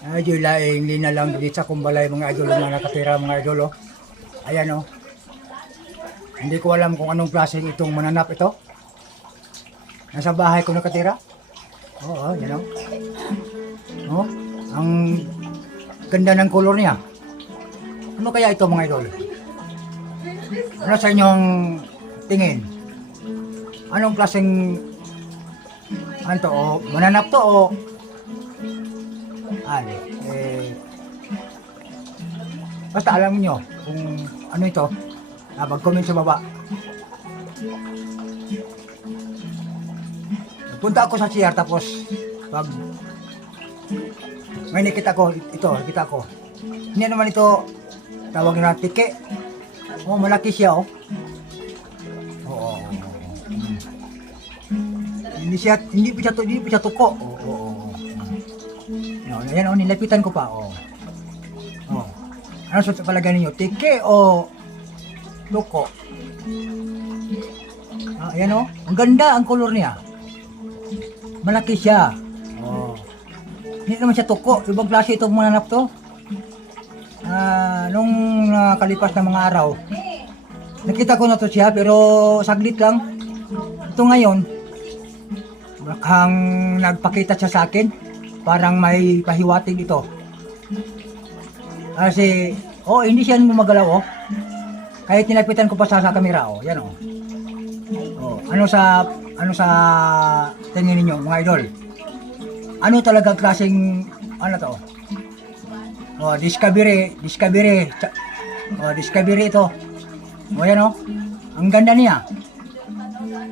Medyo laing lina lang dito sa kumbalay mga idol na nakatira mga idol. Oh. Ayan oh. Hindi ko alam kung anong klaseng itong mananap ito. Nasa bahay ko nakatira. Oo, yan oh. Oh, ang ganda ng color niya. Ano kaya ito mga idol? Ano sa inyong tingin? Anong klaseng ano to? O, mananap to o ano? Basta alam niyo kung ano ito. Mag-comment sa baba. Punta ako sa CR tapos pag may nakita ko nakita ko. Hindi naman ito tawag na tike. Oh, malaki siya oh. Oo. Hindi pa siya tuko. Oo. No, ayan oh, nilapitan ko pa oh. Oh. Ano sa palagay niyo? Tike o loko? Ah, ayan oh. Ang ganda ang color niya. Malaki siya. Oh. Hindi naman siya tuko. Ibang klase itong mananap to. Nung kalipas na mga araw, nakita ko na to siya pero saglit lang. Ito ngayon, bakang nagpakita siya sa akin. Parang may pahiwatig ito. Kasi, hindi siya gumagalaw oh. Kahit tinapitan ko pa sa kamera oh. Yan oh. Oh, ano sa tingin ninyo mga idol? Ano talaga klaseng ano to? Oh, discovery ito. Oh, yan oh. Ang ganda niya.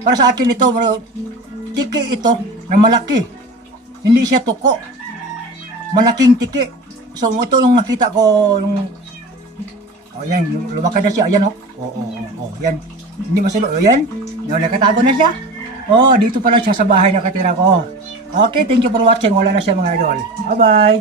Para sa akin ito, tiki ito na malaki. Hindi siya tuko. Malaking tiki. So ito yung nakita ko nung yan, lumakad na siya. Ayan oh. Oh, yan. Hindi masulo. Oh, yan. Nakatago na siya. Oh, dito pala siya sa bahay nakatira ko. Okay, thank you for watching. Wala na siya mga idol. Bye-bye.